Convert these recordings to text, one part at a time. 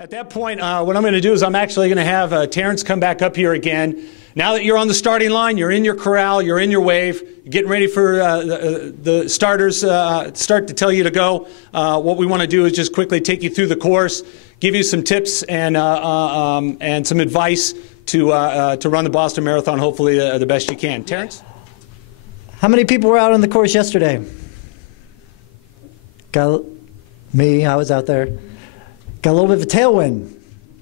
At that point, what I'm going to do is I'm actually going to have Terrence come back up here again. Now that you're on the starting line, you're in your corral, you're in your wave, you're getting ready for the starters start to tell you to go. What we want to do is just quickly take you through the course, give you some tips and some advice to run the Boston Marathon, hopefully the best you can. Terrence? How many people were out on the course yesterday? Got me, I was out there. Got a little bit of a tailwind.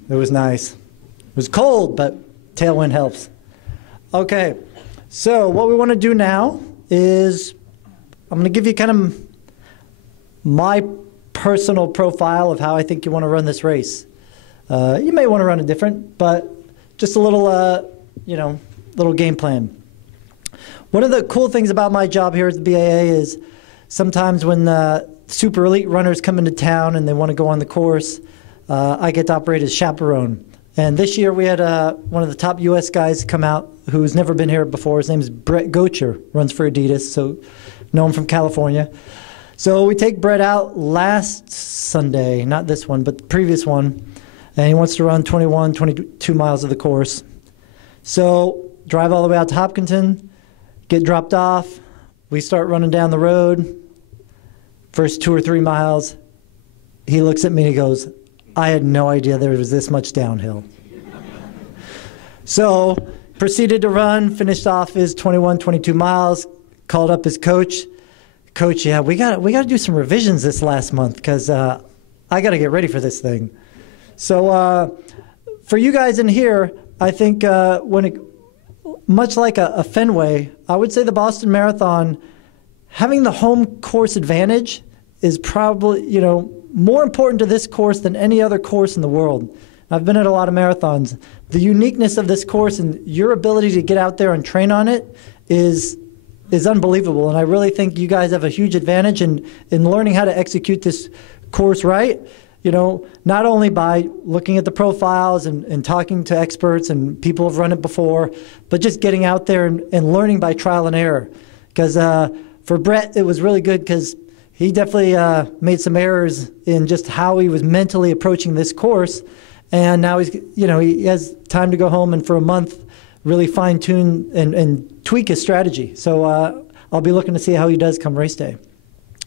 It was nice. It was cold, but tailwind helps. Okay, so what we want to do now is I'm going to give you kind of my personal profile of how I think you want to run this race. You may want to run it different, but just a little, little game plan. One of the cool things about my job here at the B.A.A. is sometimes when super elite runners come into town and they want to go on the course, I get to operate as chaperone. And this year we had one of the top U.S. guys come out who's never been here before. His name is Brett Gocher, runs for Adidas, so know him from California. So we take Brett out last Sunday, not this one, but the previous one, and he wants to run 22 miles of the course. So drive all the way out to Hopkinton, get dropped off, we start running down the road. First 2 or 3 miles, he looks at me and he goes, I had no idea there was this much downhill. So proceeded to run, finished off his 22 miles, called up his coach. Coach, yeah, we got to do some revisions this last month because I got to get ready for this thing. So for you guys in here, I think much like a Fenway, I would say the Boston Marathon, having the home course advantage is probably, more important to this course than any other course in the world. I've been at a lot of marathons. The uniqueness of this course and your ability to get out there and train on it is unbelievable. And I really think you guys have a huge advantage in learning how to execute this course right. Not only by looking at the profiles and talking to experts and people who've run it before, but just getting out there and learning by trial and error. Because for Brett, it was really good because he definitely made some errors in just how he was mentally approaching this course. And now he has time to go home and for a month really fine-tune and tweak his strategy. So I'll be looking to see how he does come race day.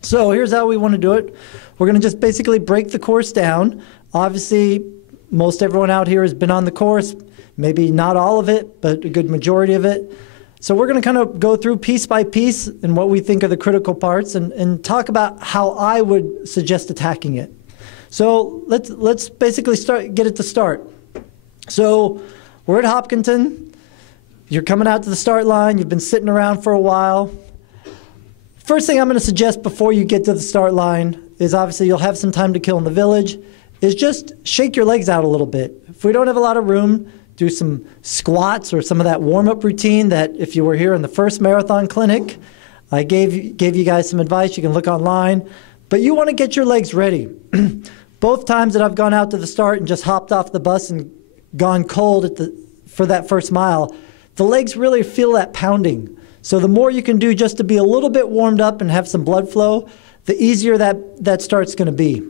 So here's how we want to do it. We're going to just basically break the course down. Obviously, most everyone out here has been on the course, maybe not all of it, but a good majority of it. So we're going to kind of go through piece by piece and what we think are the critical parts and talk about how I would suggest attacking it. So let's basically get it to start. So we're at Hopkinton. You're coming out to the start line. You've been sitting around for a while. First thing I'm going to suggest before you get to the start line is obviously you'll have some time to kill in the village, is just shake your legs out a little bit. If we don't have a lot of room, do some squats or some of that warm-up routine that if you were here in the first marathon clinic, I gave you guys some advice. You can look online. But you want to get your legs ready. Both times that I've gone out to the start and just hopped off the bus and gone cold for that first mile, the legs really feel that pounding. So the more you can do just to be a little bit warmed up and have some blood flow, the easier that start's going to be.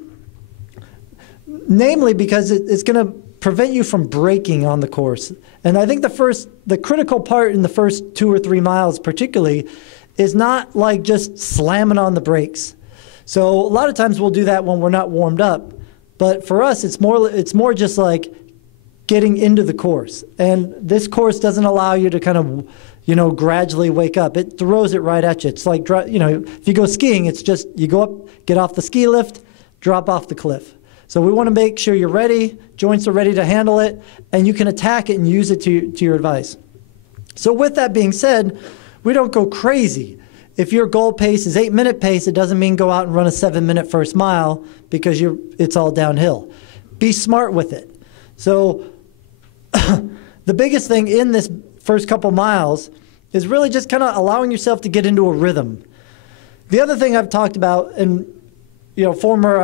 Namely because it's going to prevent you from breaking on the course. And I think the critical part in the first 2 or 3 miles particularly is not like just slamming on the brakes. So a lot of times we'll do that when we're not warmed up. But for us, it's more just like getting into the course. And this course doesn't allow you to kind of, gradually wake up. It throws it right at you. It's like, if you go skiing, it's just you go up, get off the ski lift, drop off the cliff. So we want to make sure you're ready, joints are ready to handle it, and you can attack it and use it to your advice. So with that being said, we don't go crazy. If your goal pace is 8-minute pace, it doesn't mean go out and run a 7-minute first mile because it's all downhill. Be smart with it. So the biggest thing in this first couple miles is really just kind of allowing yourself to get into a rhythm. The other thing I've talked about, and former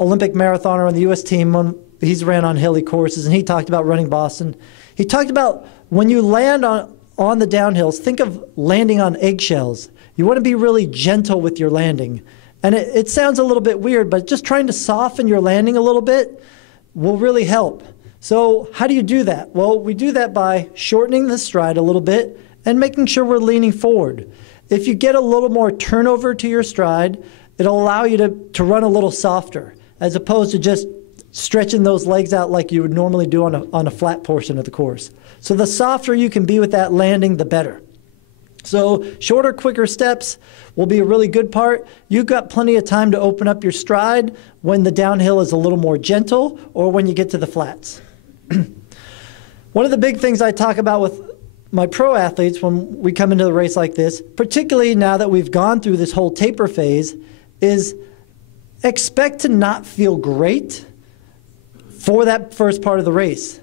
Olympic marathoner on the U.S. team, he's ran on hilly courses, and he talked about running Boston. He talked about when you land on the downhills, think of landing on eggshells. You want to be really gentle with your landing. And it sounds a little bit weird, but just trying to soften your landing a little bit will really help. So how do you do that? Well, we do that by shortening the stride a little bit and making sure we're leaning forward. If you get a little more turnover to your stride, it'll allow you to run a little softer, as opposed to just stretching those legs out like you would normally do on a flat portion of the course. So the softer you can be with that landing, the better. So shorter, quicker steps will be a really good part. You've got plenty of time to open up your stride when the downhill is a little more gentle or when you get to the flats. One of the big things I talk about with my pro athletes when we come into the race like this, particularly now that we've gone through this whole taper phase, is expect to not feel great for that first part of the race.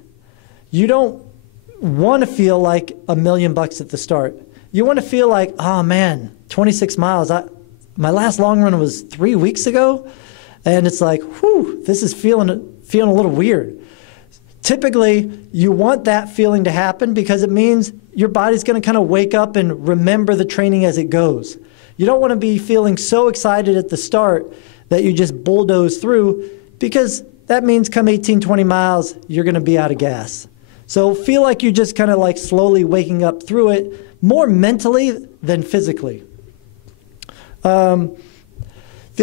You don't want to feel like $1 million at the start. You want to feel like, oh man, 26 miles. My last long run was 3 weeks ago, and it's like, whew, this is feeling a little weird. Typically, you want that feeling to happen because it means your body's going to kind of wake up and remember the training as it goes. You don't want to be feeling so excited at the start that you just bulldoze through, because that means come 18, 20 miles, you're going to be out of gas. So feel like you're just kind of like slowly waking up through it, more mentally than physically. The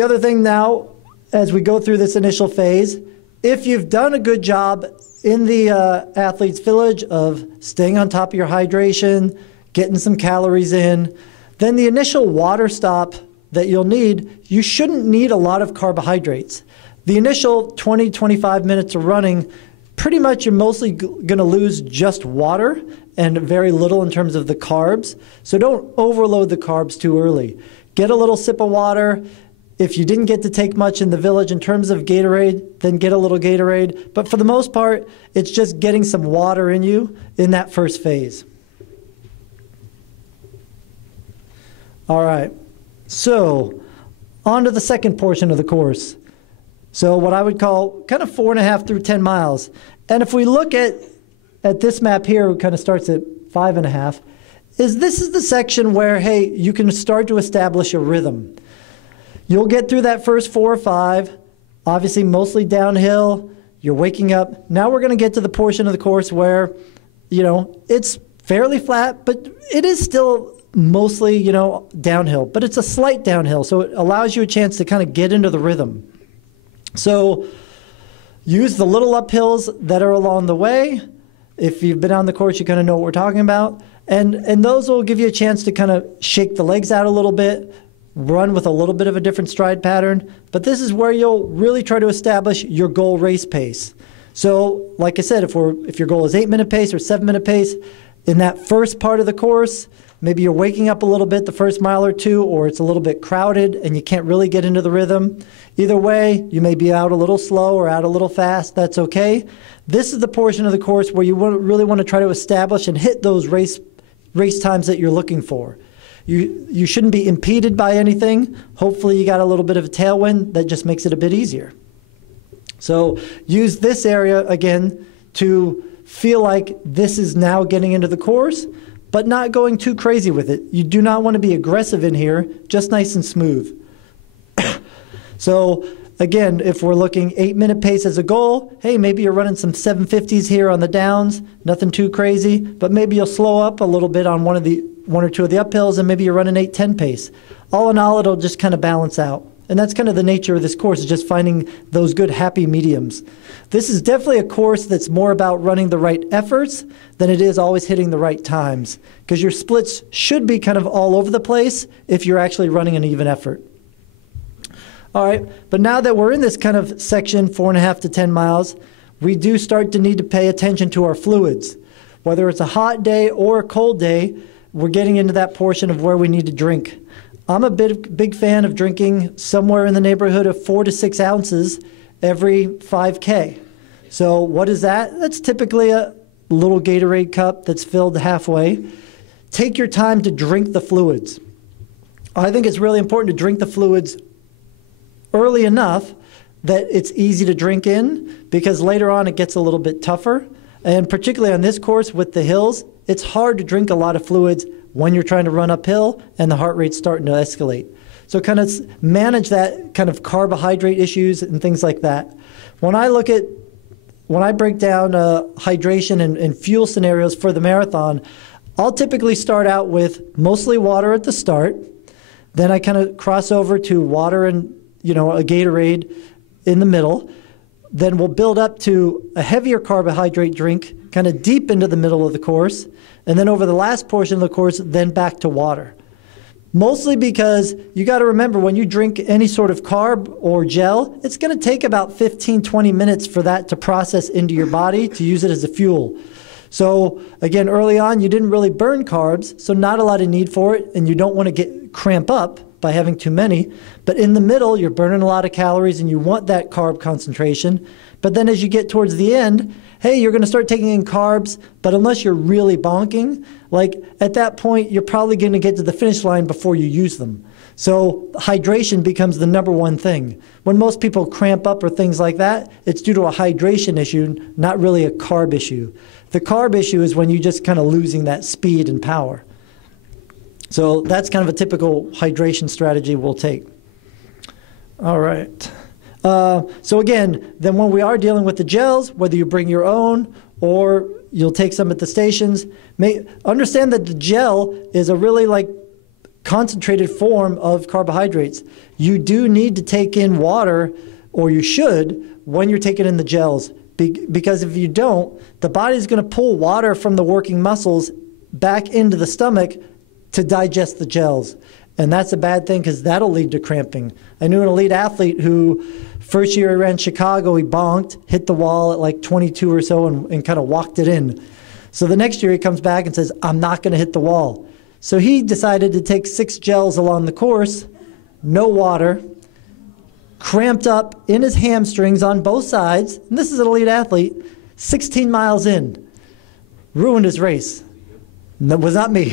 other thing now, as we go through this initial phase, if you've done a good job in the athlete's village of staying on top of your hydration, getting some calories in, then the initial water stop that you'll need, you shouldn't need a lot of carbohydrates. The initial 20, 25 minutes of running, pretty much you're mostly going to lose just water and very little in terms of the carbs. So don't overload the carbs too early. Get a little sip of water. If you didn't get to take much in the village in terms of Gatorade, then get a little Gatorade. But for the most part, it's just getting some water in you in that first phase. All right, so on to the second portion of the course. So what I would call kind of 4.5 through 10 miles. And if we look at this map here, it kind of starts at 5.5, this is the section where, hey, you can start to establish a rhythm. You'll get through that first 4 or 5, obviously mostly downhill. You're waking up. Now we're going to get to the portion of the course where, it's fairly flat, but it is still mostly, downhill. But it's a slight downhill, so it allows you a chance to kind of get into the rhythm. So use the little uphills that are along the way. If you've been on the course, you kind of know what we're talking about. And those will give you a chance to kind of shake the legs out a little bit, run with a little bit of a different stride pattern, but this is where you'll really try to establish your goal race pace. So, like I said, if your goal is 8-minute pace or 7-minute pace, in that first part of the course, maybe you're waking up a little bit the first mile or two, or it's a little bit crowded and you can't really get into the rhythm. Either way, you may be out a little slow or out a little fast. That's okay. This is the portion of the course where you really want to try to establish and hit those race times that you're looking for. You shouldn't be impeded by anything. Hopefully you got a little bit of a tailwind that just makes it a bit easier. So use this area again to feel like this is now getting into the course, but not going too crazy with it. You do not want to be aggressive in here, just nice and smooth. So again, if we're looking 8-minute pace as a goal, hey, maybe you're running some 750s here on the downs, nothing too crazy, but maybe you'll slow up a little bit on one or two of the uphills, and maybe you're running 8-10 pace. All in all, it'll just kind of balance out. And that's kind of the nature of this course, is just finding those good happy mediums. This is definitely a course that's more about running the right efforts than it is always hitting the right times, because your splits should be kind of all over the place if you're actually running an even effort. All right, but now that we're in this kind of section, 4.5 to 10 miles, we do start to need to pay attention to our fluids. Whether it's a hot day or a cold day, we're getting into that portion of where we need to drink. I'm a big fan of drinking somewhere in the neighborhood of 4 to 6 ounces every 5K. So what is that? That's typically a little Gatorade cup that's filled halfway. Take your time to drink the fluids. I think it's really important to drink the fluids early enough that it's easy to drink in, because later on it gets a little bit tougher. And particularly on this course with the hills, it's hard to drink a lot of fluids when you're trying to run uphill and the heart rate's starting to escalate. So kind of manage that kind of carbohydrate issues and things like that. When I look at when I break down hydration and fuel scenarios for the marathon, I'll typically start out with mostly water at the start. Then I kind of cross over to water and, a Gatorade in the middle. Then we'll build up to a heavier carbohydrate drink kind of deep into the middle of the course. And then over the last portion of the course, then back to water. Mostly because you got to remember, when you drink any sort of carb or gel, it's going to take about 15, 20 minutes for that to process into your body to use it as a fuel. So again, early on, you didn't really burn carbs, so not a lot of need for it, and you don't want to cramp up by having too many. But in the middle, you're burning a lot of calories, and you want that carb concentration. But then as you get towards the end, hey, you're going to start taking in carbs, but unless you're really bonking, like at that point, you're probably going to get to the finish line before you use them. So hydration becomes the number one thing. When most people cramp up or things like that, it's due to a hydration issue, not really a carb issue. The carb issue is when you're just kind of losing that speed and power. So that's kind of a typical hydration strategy we'll take. All right. So again, then when we are dealing with the gels, whether you bring your own or you'll take some at the stations, understand that the gel is a really concentrated form of carbohydrates. You do need to take in water, or you should, when you're taking in the gels. Because if you don't, the body's going to pull water from the working muscles back into the stomach to digest the gels. And that's a bad thing because that'll lead to cramping. I knew an elite athlete who, first year he ran Chicago, he bonked, hit the wall at 22 or so and kind of walked it in. So the next year he comes back and says, I'm not going to hit the wall. So he decided to take 6 gels along the course, no water, cramped up in his hamstrings on both sides, and this is an elite athlete, 16 miles in, ruined his race. That was not me.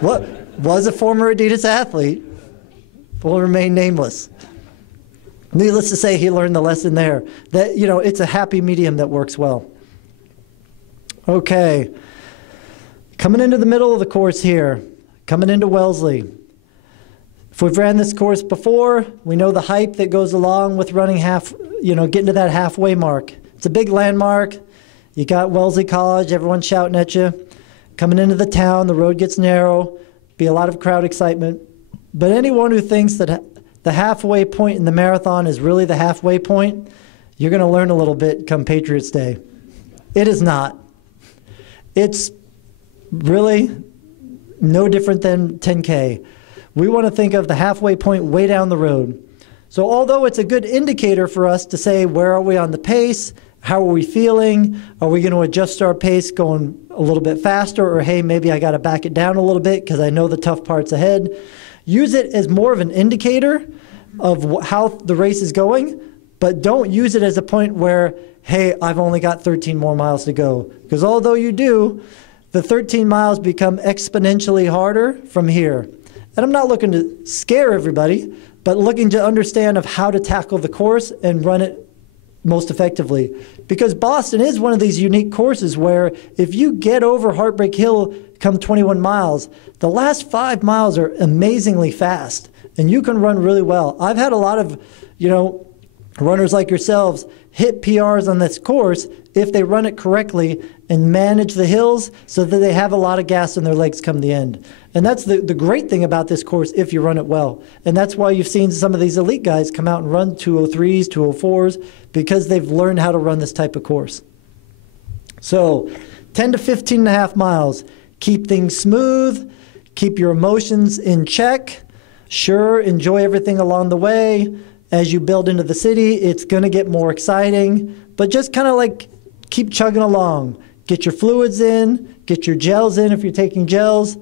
What was a former Adidas athlete, will remain nameless. Needless to say, he learned the lesson there, that, it's a happy medium that works well. Okay, coming into the middle of the course here, coming into Wellesley. If we've ran this course before, we know the hype that goes along with running getting to that halfway mark. It's a big landmark. You got Wellesley College, everyone's shouting at you. Coming into the town, the road gets narrow, be a lot of crowd excitement. But anyone who thinks that the halfway point in the marathon is really the halfway point, you're going to learn a little bit come Patriots Day. It is not. It's really no different than 10K. We want to think of the halfway point way down the road. So although it's a good indicator for us to say, where are we on the pace? How are we feeling? Are we going to adjust our pace going a little bit faster? Or, hey, maybe I got to back it down a little bit because I know the tough part's ahead. Use it as more of an indicator of how the race is going, but don't use it as a point where, hey, I've only got 13 more miles to go. Because although you do, the 13 miles become exponentially harder from here. And I'm not looking to scare everybody, but looking to understand of how to tackle the course and run it most effectively. Because Boston is one of these unique courses where if you get over Heartbreak Hill come 21 miles, the last 5 miles are amazingly fast, and you can run really well. I've had a lot of, runners like yourselves hit PRs on this course if they run it correctly and manage the hills so that they have a lot of gas in their legs come the end. And that's the great thing about this course if you run it well. And that's why you've seen some of these elite guys come out and run 203s, 204s, because they've learned how to run this type of course. So 10 to 15 and a half miles. Keep things smooth. Keep your emotions in check. Sure, enjoy everything along the way. As you build into the city, it's going to get more exciting. But just kind of keep chugging along. Get your fluids in. Get your gels in if you're taking gels.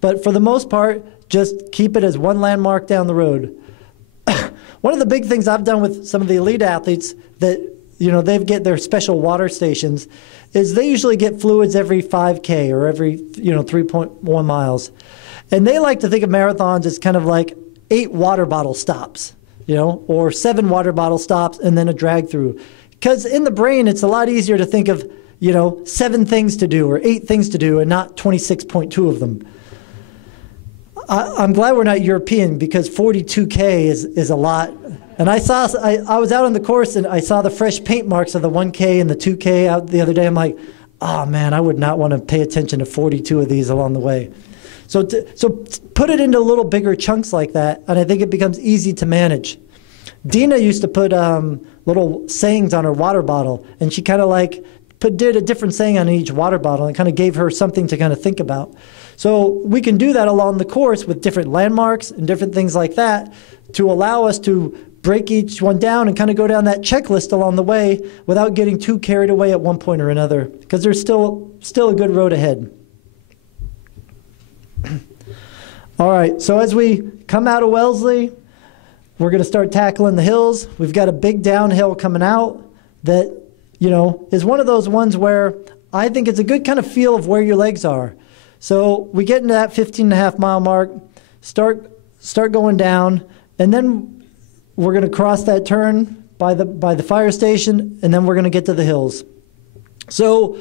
But for the most part, just keep it as one landmark down the road. One of the big things I've done with some of the elite athletes that, they get their special water stations is they usually get fluids every 5K or every, 3.1 miles. And they like to think of marathons as kind of like 8 water bottle stops, or 7 water bottle stops and then a drag through. Because in the brain, it's a lot easier to think of, 7 things to do or 8 things to do and not 26.2 of them. I'm glad we're not European because 42K is a lot. And I was out on the course and I saw the fresh paint marks of the 1K and the 2K out the other day. I'm like, oh man, I would not want to pay attention to 42 of these along the way. So put it into little bigger chunks like that, and I think it becomes easy to manage. Dina used to put little sayings on her water bottle, and she kind of like did a different saying on each water bottle and kind of gave her something to kind of think about. So we can do that along the course with different landmarks and different things like that to allow us to break each one down and kind of go down that checklist along the way without getting too carried away at one point or another, because there's still a good road ahead. All right, so as we come out of Wellesley, we're going to start tackling the hills. We've got a big downhill coming out that, you know, is one of those ones where I think it's a good kind of feel of where your legs are. So we get into that 15.5-mile mark, start going down, and then we're going to cross that turn by the fire station, and then we're going to get to the hills. So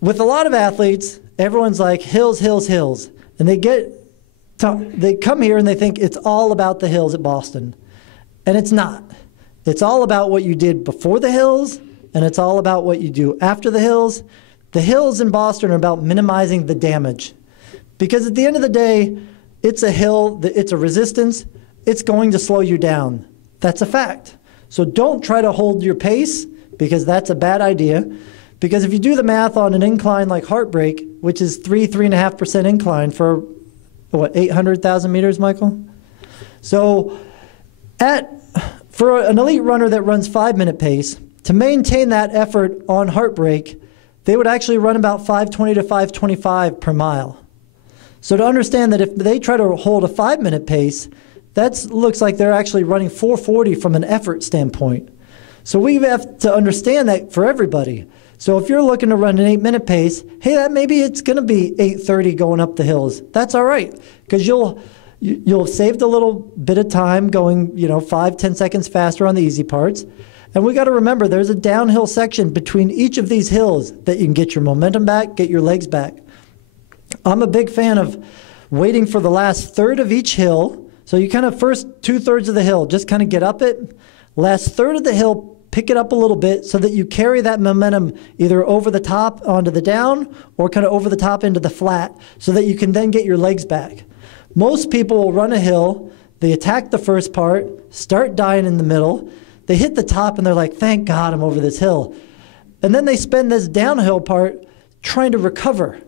with a lot of athletes, everyone's like, hills, hills, hills. And they come here and they think it's all about the hills at Boston. And it's not. It's all about what you did before the hills, and it's all about what you do after the hills. The hills in Boston are about minimizing the damage. Because at the end of the day, it's a hill, it's a resistance, it's going to slow you down. That's a fact. So don't try to hold your pace, because that's a bad idea. Because if you do the math on an incline like Heartbreak, which is 3.5% incline for, what, 800,000 meters, Michael? So for an elite runner that runs 5-minute pace, to maintain that effort on Heartbreak, they would actually run about 5:20 to 5:25 per mile. So to understand that if they try to hold a 5-minute pace, that looks like they're actually running 4:40 from an effort standpoint. So we have to understand that for everybody. So if you're looking to run an 8-minute pace, hey, that maybe it's going to be 8:30 going up the hills. That's all right, because you'll save a little bit of time going, 5-10 seconds faster on the easy parts. And we got to remember, there's a downhill section between each of these hills that you can get your momentum back, get your legs back. I'm a big fan of waiting for the last third of each hill. So you kind of first 2/3 of the hill, just kind of get up it. Last third of the hill, pick it up a little bit so that you carry that momentum either over the top onto the down or kind of over the top into the flat so that you can then get your legs back. Most people will run a hill, they attack the first part, start dying in the middle, they hit the top and they're like, thank God I'm over this hill. And then they spend this downhill part trying to recover.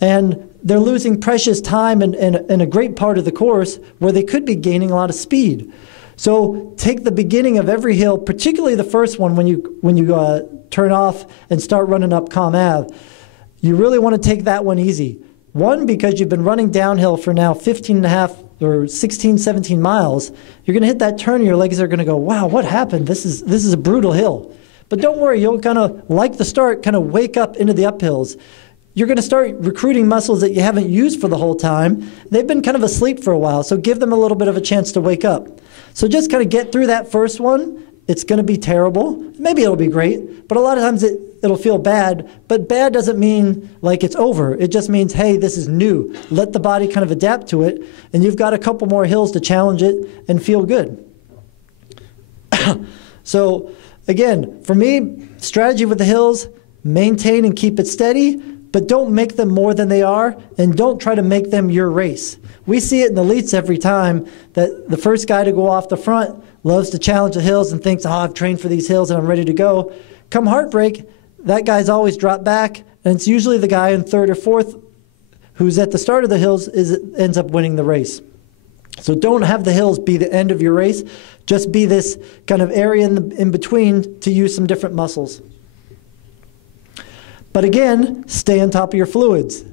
And they're losing precious time in a great part of the course where they could be gaining a lot of speed. So take the beginning of every hill, particularly the first one when you turn off and start running up Comm Ave. You really want to take that one easy. One, because you've been running downhill for now 15.5 or 16, 17 miles. You're going to hit that turn and your legs are going to go, wow, what happened? This is a brutal hill. But don't worry, you'll kind of, like the start, kind of wake up into the uphills. You're going to start recruiting muscles that you haven't used for the whole time. They've been kind of asleep for a while, so give them a little bit of a chance to wake up. So just kind of get through that first one. It's going to be terrible. Maybe it'll be great, but a lot of times it'll feel bad. But bad doesn't mean like it's over. It just means, hey, this is new. Let the body kind of adapt to it, and you've got a couple more hills to challenge it and feel good. So again, for me, strategy with the hills, maintain and keep it steady, but don't make them more than they are, and don't try to make them your race. We see it in the elites every time that the first guy to go off the front loves to challenge the hills and thinks, oh, I've trained for these hills and I'm ready to go. Come Heartbreak, that guy's always dropped back, and it's usually the guy in third or fourth who's at the start of the hills ends up winning the race. So don't have the hills be the end of your race. Just be this kind of area in between to use some different muscles. But again, stay on top of your fluids.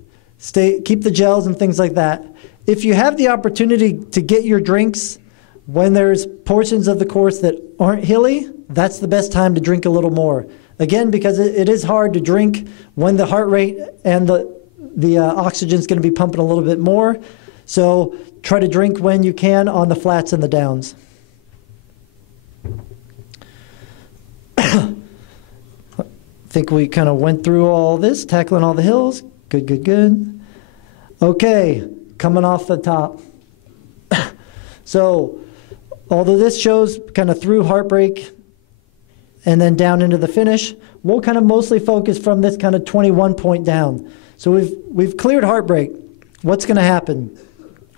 Keep the gels and things like that. If you have the opportunity to get your drinks when there's portions of the course that aren't hilly, that's the best time to drink a little more. Again, because it is hard to drink when the heart rate and the oxygen is going to be pumping a little bit more. So try to drink when you can on the flats and the downs. I think we kind of went through all this, tackling all the hills. Good, good, good. Okay, coming off the top. So although this shows kind of through heartbreak and then down into the finish, we'll kind of mostly focus from this kind of 21 point down. So we've cleared heartbreak. What's going to happen?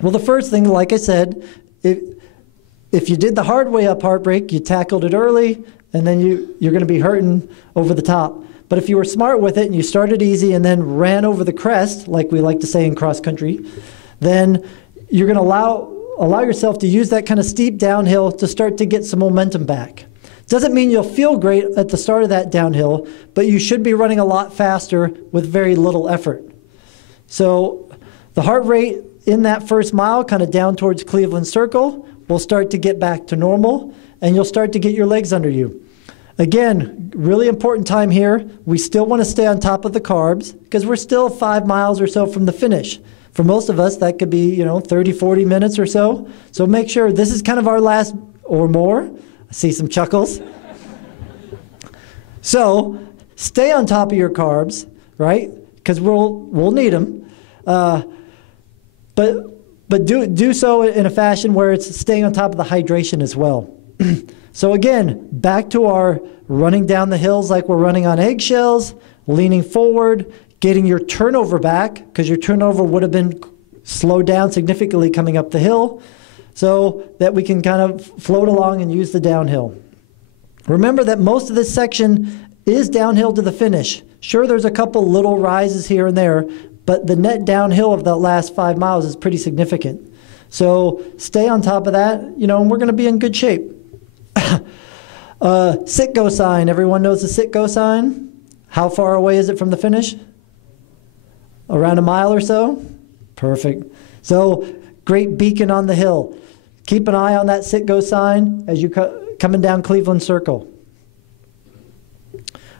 Well, the first thing, like I said, if you did the hard way up heartbreak, you tackled it early, and then you're going to be hurting over the top. But if you were smart with it and you started easy and then ran over the crest, like we like to say in cross country, then you're going to allow yourself to use that kind of steep downhill to start to get some momentum back. Doesn't mean you'll feel great at the start of that downhill, but you should be running a lot faster with very little effort. So the heart rate in that first mile, kind of down towards Cleveland Circle, will start to get back to normal, and you'll start to get your legs under you. Again, really important time here. We still want to stay on top of the carbs because we're still 5 miles or so from the finish. For most of us, that could be, 30, 40 minutes or so. So make sure this is kind of our last or more. I see some chuckles. So stay on top of your carbs, right? Because we'll need them. But do so in a fashion where it's staying on top of the hydration as well. So again, back to our running down the hills like we're running on eggshells, leaning forward, getting your turnover back, because your turnover would have been slowed down significantly coming up the hill, so that we can kind of float along and use the downhill. Remember that most of this section is downhill to the finish. Sure, there's a couple little rises here and there, but the net downhill of that last 5 miles is pretty significant. So stay on top of that, and we're going to be in good shape. Sit-go sign. Everyone knows the sit-go sign? How far away is it from the finish? Around a mile or so? Perfect. So great beacon on the hill. Keep an eye on that sit-go sign as you coming down Cleveland Circle.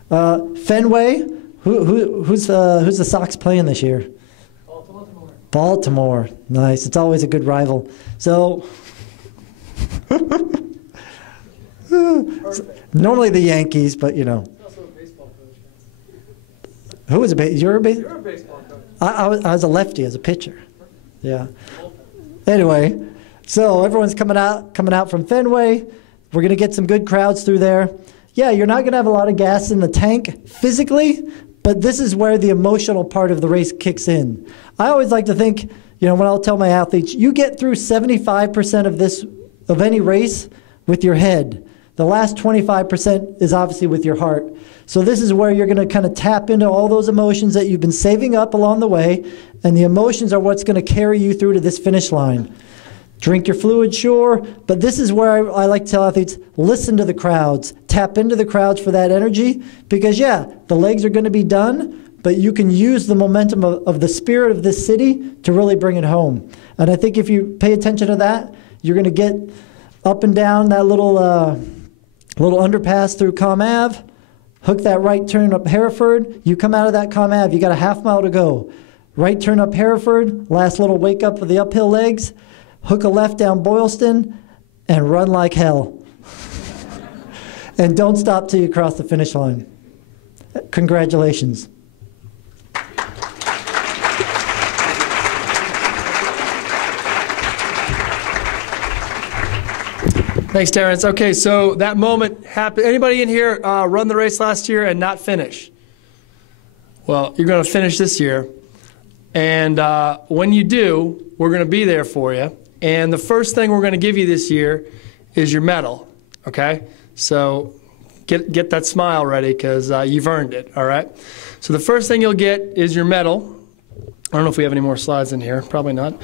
Fenway. Who's the Sox playing this year? Baltimore. Baltimore. Nice. It's always a good rival. So normally the Yankees, but He's also a baseball coach. Who is a You're a baseball coach. I was a lefty as a pitcher. Yeah. Anyway, so everyone's coming out from Fenway. We're going to get some good crowds through there. Yeah, you're not going to have a lot of gas in the tank physically, but this is where the emotional part of the race kicks in. I always like to think, when I'll tell my athletes, you get through 75% of any race with your head. The last 25% is obviously with your heart. So this is where you're going to kind of tap into all those emotions that you've been saving up along the way, and the emotions are what's going to carry you through to this finish line. Drink your fluid, sure, but this is where I like to tell athletes, listen to the crowds, tap into the crowds for that energy, because yeah, the legs are going to be done, but you can use the momentum of the spirit of this city to really bring it home. And I think if you pay attention to that, you're going to get up and down that little underpass through Com Ave, hook that right turn up Hereford, you come out of that Com Ave, you got a half mile to go. Right turn up Hereford, last little wake up for the uphill legs, hook a left down Boylston, and run like hell. And don't stop till you cross the finish line. Congratulations. Thanks, Terrence. Okay, so that moment happened. Anybody in here run the race last year and not finish? Well, you're going to finish this year. And when you do, we're going to be there for you. And the first thing we're going to give you this year is your medal, okay? So get that smile ready because you've earned it, all right? So the first thing you'll get is your medal. I don't know if we have any more slides in here. Probably not.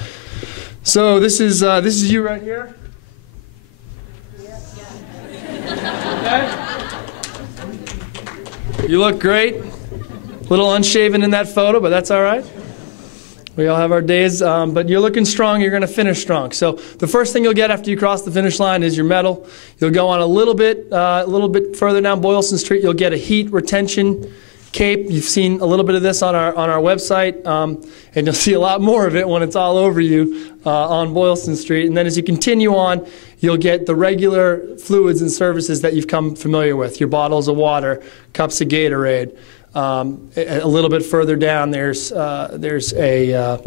So this is you right here. Okay. You look great. A little unshaven in that photo, but that's all right. We all have our days, but you're looking strong. You're going to finish strong. So the first thing you'll get after you cross the finish line is your medal. You'll go on a little bit further down Boylston Street. You'll get a heat retention cape. You've seen a little bit of this on our website, and you'll see a lot more of it when it's all over you on Boylston Street. And then as you continue on, you'll get the regular fluids and services that you've come familiar with: your bottles of water, cups of Gatorade. A little bit further down, there's a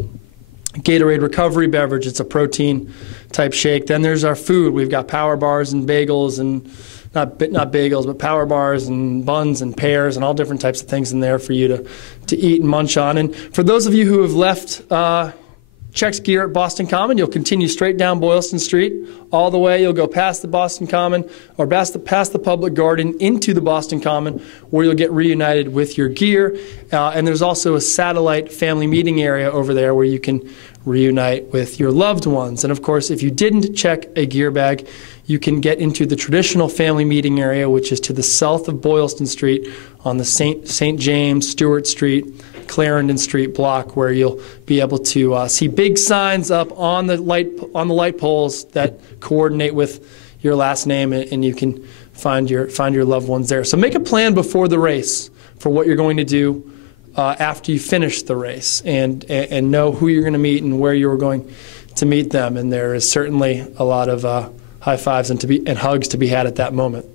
Gatorade recovery beverage. It's a protein type shake. Then there's our food. We've got power bars and bagels, and not bagels, but power bars and buns and pears and all different types of things in there for you to eat and munch on. And for those of you who have left Check's Gear at Boston Common, you'll continue straight down Boylston Street all the way. You'll go past the Boston Common or past the Public Garden into the Boston Common, where you'll get reunited with your gear. And there's also a satellite family meeting area over there where you can reunite with your loved ones. And of course, if you didn't check a gear bag, you can get into the traditional family meeting area, which is to the south of Boylston Street on the St. James, Stewart Street, Clarendon Street block, where you'll be able to see big signs up on the light poles that coordinate with your last name, and you can find your loved ones there. So make a plan before the race for what you're going to do after you finish the race, and know who you're going to meet and where you're going to meet them. And there is certainly a lot of high fives and hugs to be had at that moment.